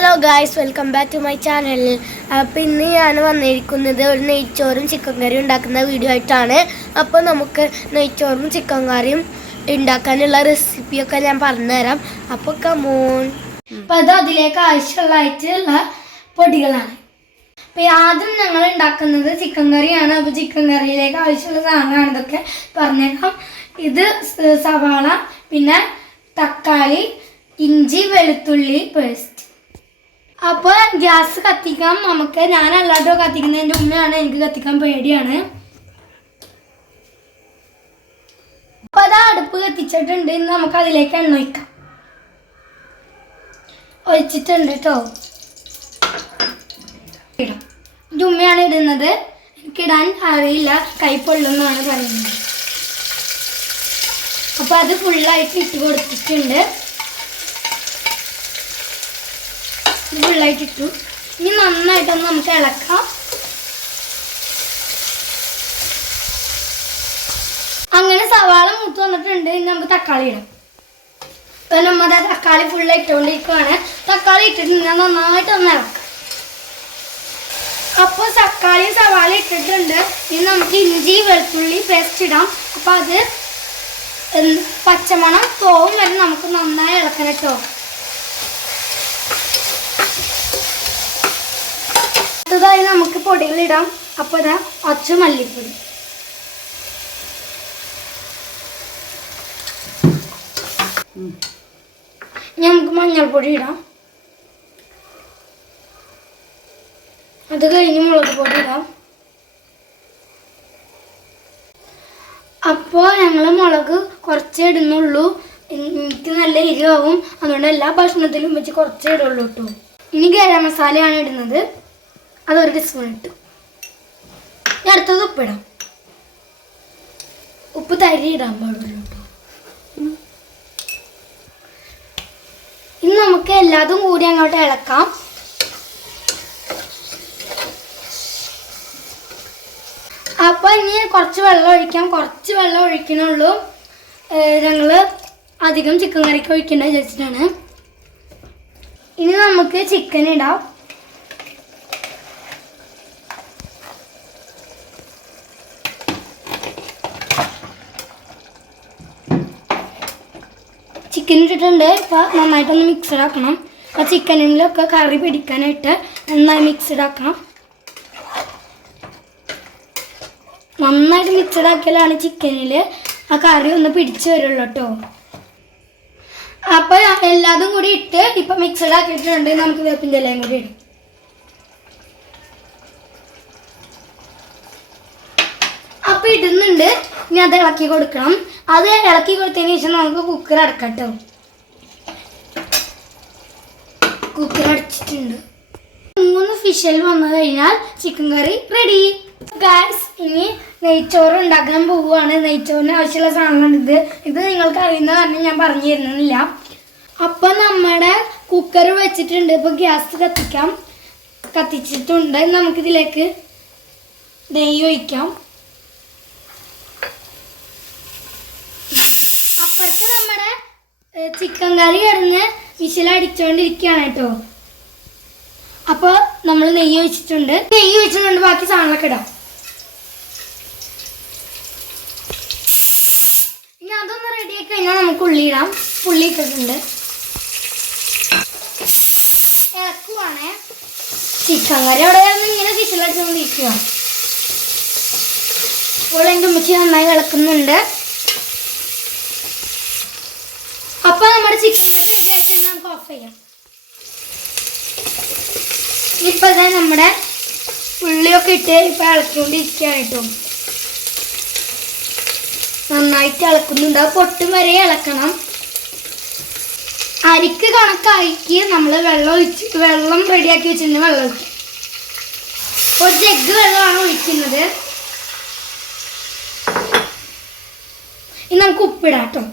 Hello guys, welcome back to my channel. അപ്പോൾ ഇന്ന് ഞാൻ വന്നിരിക്കുന്നത് ഒരു നെയ്ച്ചോറും ചിക്കൻ കറിയും ഉണ്ടാക്കുന്ന വീഡിയോ ആയിട്ടാണ്. അപ്പോൾ നമുക്ക് നെയ്ച്ചോറും ചിക്കൻ കറിയും ഉണ്ടാക്കാനുള്ള റെസിപ്പിയൊക്കെ ഞാൻ പറഞ്ഞുതരാം. അപ്പോൾ കമോൺ. അപ്പോൾ അത് അതിലേക്ക് ആവശ്യമുള്ള പൊടികളാണ്. അപ്പോൾ ആദ്യം ഞങ്ങൾ ഉണ്ടാക്കുന്നത് ചിക്കൻ കറിയാണ്. അപ്പോൾ ചിക്കൻ കറിയിലേക്ക് ആവശ്യമുള്ള സാധനമാണ് ഇതൊക്കെ പറഞ്ഞേക്കാം. ഇത് സവാള, പിന്നെ തക്കാളി, ഇഞ്ചി, വെളുത്തുള്ളി പേസ്റ്റ്. അപ്പോൾ ഗ്യാസ് കത്തിക്കാം നമുക്ക്. ഞാനല്ലാട്ടോ കത്തിക്കുന്നത്, എൻ്റെ ഉമ്മയാണ്. എനിക്ക് കത്തിക്കാൻ പേടിയാണ്. അപ്പോൾ അത് അടുപ്പ് കത്തിച്ചിട്ടുണ്ട്. ഇന്ന് നമുക്ക് അതിലേക്ക് എണ്ണ ഒഴിക്കാം. ഒഴിച്ചിട്ടുണ്ട് കേട്ടോ. ഇടാം. എൻ്റെ ഉമ്മയാണ് ഇടുന്നത്. എനിക്കിടാൻ അറിയില്ല, കൈ പൊള്ളുന്നാണ് പറയുന്നത്. അപ്പോൾ അത് ഫുള്ളായിട്ട് ഇട്ട് കൊടുത്തിട്ടുണ്ട്. ഫുള്ളായിട്ട് ഇട്ടു. ഇനി നന്നായിട്ടൊന്ന് നമുക്ക് ഇളക്കാം. അങ്ങനെ സവാള മൂത്ത് വന്നിട്ടുണ്ട്. ഇനി നമുക്ക് തക്കാളി ഇടാം. ഇപ്പം നമ്മുടെ തക്കാളി ഫുള്ളായി ഇട്ടുകൊണ്ടിരിക്കുകയാണ്. തക്കാളി ഇട്ടിട്ട് നന്നായിട്ടൊന്ന് ഇളക്കാം. അപ്പോൾ തക്കാളി സവാള ഇട്ടിട്ടുണ്ട്. ഇനി നമുക്ക് ഇഞ്ചി വെളുത്തുള്ളി പേസ്റ്റ് ഇടാം. അപ്പം അത് പച്ചമണം പോവും വരെ നമുക്ക് നന്നായി ഇളക്കണം കേട്ടോ. അടുത്തതായി നമുക്ക് പൊടികളിടാം. അപ്പോൾ ഇതാ കുറച്ച് മല്ലിപ്പൊടി, നമുക്ക് മഞ്ഞൾപ്പൊടി ഇടാം. അത് കഴിഞ്ഞ് മുളക് പൊടി ഇടാം. അപ്പോൾ ഞങ്ങൾ മുളക് കുറച്ചേ ഇടുന്നുള്ളൂ. എനിക്ക് നല്ല എരിവാകും, അതുകൊണ്ട് എല്ലാ ഭക്ഷണത്തിലും വെച്ച് കുറച്ചേ ഇടുള്ളൂ കേട്ടോ. ഇനി ഗരം മസാലയാണ് ഇടുന്നത്. അതൊരു ടീസ്പൂൺ ഇട്ടു. ഇനി അടുത്തത് ഉപ്പിടാം. ഉപ്പ് തരി ഇടാൻ പാടുള്ളൂ കേട്ടോ. ഇനി നമുക്ക് എല്ലാതും കൂടി അങ്ങോട്ട് ഇളക്കാം. അപ്പോൾ ഇനി കുറച്ച് വെള്ളം ഒഴിക്കാം. കുറച്ച് വെള്ളം ഒഴിക്കണുള്ളൂ. ഞങ്ങൾ അധികം ചിക്കൻ കറിക്ക് ഒഴിക്കേണ്ട വിചാരിച്ചിട്ടാണ്. ഇനി നമുക്ക് ചിക്കൻ ഇടാം. ചിക്കൻ ഇട്ടിട്ടുണ്ട്. ഇപ്പോൾ നന്നായിട്ടൊന്ന് മിക്സഡ് ആക്കണം. ആ ചിക്കനിലൊക്കെ കറി പിടിക്കാനായിട്ട് നന്നായി മിക്സഡ് ആക്കണം. നന്നായിട്ട് മിക്സഡ് ആക്കിയാലാണ് ചിക്കനിൽ ആ കറി ഒന്ന് പിടിച്ച് വരുള്ളൂ കേട്ടോ. അപ്പോൾ എല്ലാതും കൂടി ഇട്ട് ഇപ്പം മിക്സഡ് ആക്കിയിട്ടുണ്ട്. നമുക്ക് വേപ്പിൻ്റെ എല്ലാം കൂടി ഇടും. അപ്പോൾ ഇടുന്നുണ്ട്. ഇനി അത് ഇളക്കി കൊടുക്കണം. അത് ഇളക്കി കൊടുത്തതിന് ശേഷം നമുക്ക് കുക്കർ അടക്കാം കേട്ടോ. കുക്കർ അടച്ചിട്ടുണ്ട്. 3 വിസിൽ വന്നു കഴിഞ്ഞാൽ ചിക്കൻ കറി റെഡി. ഗായ്സ്, ഇനി നെയ്ച്ചോറ് ഉണ്ടാക്കാൻ പോവുകയാണ്. നെയ്ച്ചോറിന് ആവശ്യമുള്ള സാധനമാണ് ഇത് നിങ്ങൾക്ക് അറിയുന്ന കാരണം ഞാൻ പറഞ്ഞു തരുന്നില്ല. അപ്പം നമ്മുടെ കുക്കർ വെച്ചിട്ടുണ്ട്. ഇപ്പോൾ ഗ്യാസ് കത്തിച്ചിട്ടുണ്ട്. നമുക്കിതിലേക്ക് നെയ്യ് ഒഴിക്കാം. അപ്പുറത്ത് നമ്മുടെ ചിക്കൻ കറി കിടന്ന് വിസിലടിച്ചുകൊണ്ടിരിക്കുകയാണ് കേട്ടോ. അപ്പോൾ നമ്മൾ നെയ്യ് ഒഴിച്ചിട്ടുണ്ട്. ബാക്കി സാധനങ്ങളൊക്കെ ഇടാം. ഇനി അതൊന്ന് റെഡിയാക്കി കഴിഞ്ഞാൽ നമുക്ക് ഉള്ളി ഇടാം. ഉള്ളി ഇട്ടിട്ടുണ്ട്. ഇളക്കുവാണേ. ചിക്കൻ കറി അവിടെ ഇങ്ങനെ വിസിലടിച്ചുകൊണ്ടിരിക്കുക. അപ്പോൾ എൻ്റെ ഉമ്മച്ചി നന്നായി ഇളക്കുന്നുണ്ട്. അപ്പോൾ നമ്മുടെ ചിക്കൻ കറി റെഡി ആയിട്ട് നമുക്ക് ഓഫ് ചെയ്യാം. ഇപ്പോൾ തന്നെ നമ്മുടെ ഉള്ളിയൊക്കെ ഇട്ട് ഇപ്പോൾ ഇളക്കിക്കൊണ്ടിരിക്കുകയാണ് കേട്ടോ. നന്നായിട്ട് ഇളക്കുന്നുണ്ട്. പൊട്ടും വരെ ഇളക്കണം. അരിക്ക് കണക്കാക്കി നമ്മൾ വെള്ളം റെഡിയാക്കി വെച്ചിട്ടുണ്ട്. വെള്ളം ഒഴിക്കും. ഒരു ജഗ് വെള്ളമാണ് ഒഴിക്കുന്നത്. ഇനി നമുക്ക് ഉപ്പിടാം കേട്ടോ.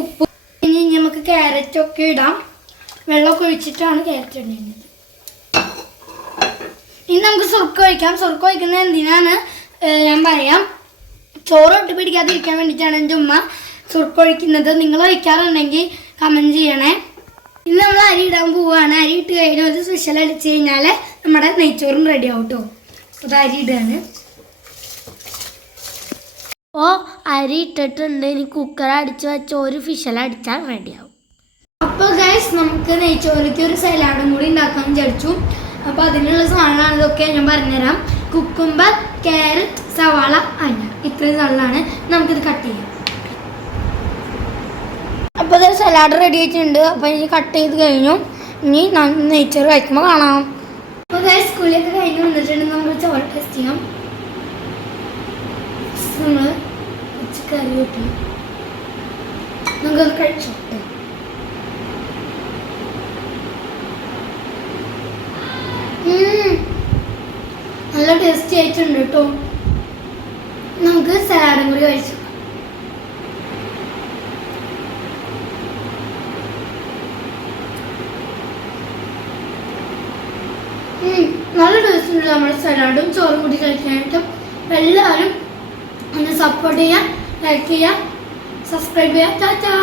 ഉപ്പ്. ഇനി നമുക്ക് ക്യാരറ്റൊക്കെ ഇടാം. വെള്ളമൊക്കെ ഒഴിച്ചിട്ടാണ് ക്യാരറ്റ് ഇടുന്നത്. ഇനി നമുക്ക് സുർക്ക ഒഴിക്കാം. സുർക്ക ഒഴിക്കുന്നത് എന്തിനാണ് ഞാൻ പറയാം. ചോറ് ഒട്ടി പിടിക്കാതിരിക്കാൻ വേണ്ടിയിട്ടാണ് എൻ്റെ ഉമ്മ സുർക്കൊഴിക്കുന്നത്. നിങ്ങൾ ഒഴിക്കാറുണ്ടെങ്കിൽ കമൻറ്റ് ചെയ്യണേ. ഇന്ന് നമ്മൾ അരി ഇടാൻ പോവുകയാണ്. അരി ഇട്ട് കഴിഞ്ഞാൽ ഒരു സ്പെഷ്യൽ അടിച്ച് കഴിഞ്ഞാൽ നമ്മുടെ നെയ്ച്ചോറും റെഡി ആവും കേട്ടോ. അപ്പോൾ അരി ഇടുകയാണ്. അപ്പോൾ അരി ഇട്ടിട്ടുണ്ട്. ഇനി കുക്കർ അടിച്ച് വെച്ച ഒരു ഫിഷൽ അടിച്ചാൽ റെഡിയാവും. അപ്പോൾ ഗൈസ് നമുക്ക് നെയ്ച്ചോറിലേക്ക് ഒരു സലാഡും കൂടി ഉണ്ടാക്കാൻ വിചാരിച്ചു. അപ്പോൾ അതിനുള്ള സാധനമാണ് ഇതൊക്കെ ഞാൻ പറഞ്ഞുതരാം. കുക്കുംബർ, ക്യാരറ്റ്, സവാള, അല്ല ഇത്രയും സാധനമാണ്. നമുക്കിത് കട്ട് ചെയ്യാം. അപ്പോൾ ഇത് സലാഡ് റെഡി ആയിട്ടുണ്ട്. അപ്പോൾ ഇനി കട്ട് ചെയ്ത് കഴിഞ്ഞു. ഇനി നെയ്ച്ചോറ് കഴിക്കുമ്പോൾ കാണാം. അപ്പോൾ ഗൈസ് സ്കൂളിലൊക്കെ കഴിഞ്ഞ് വന്നിട്ടുണ്ട്. നമുക്ക് ചോറ് ടേസ്റ്റ് ചെയ്യാം. നമ്മൾ കറി കൂട്ടി നമുക്കത് കഴിച്ചോട്ടെ. നല്ല ടേസ്റ്റി ആയിട്ടുണ്ട് കേട്ടോ. നമുക്ക് സലാഡും കൂടി കഴിച്ചു. നല്ല ടേസ്റ്റ് ഉണ്ട് നമ്മുടെ സലാഡും ചോറും കൂടി കഴിക്കാനായിട്ടും. എല്ലാവരും ഒന്ന് സപ്പോർട്ട് ചെയ്യുക, ലൈക്ക് ചെയ്യുക, സബ്സ്ക്രൈബ് ചെയ്യുക. ടാറ്റാ.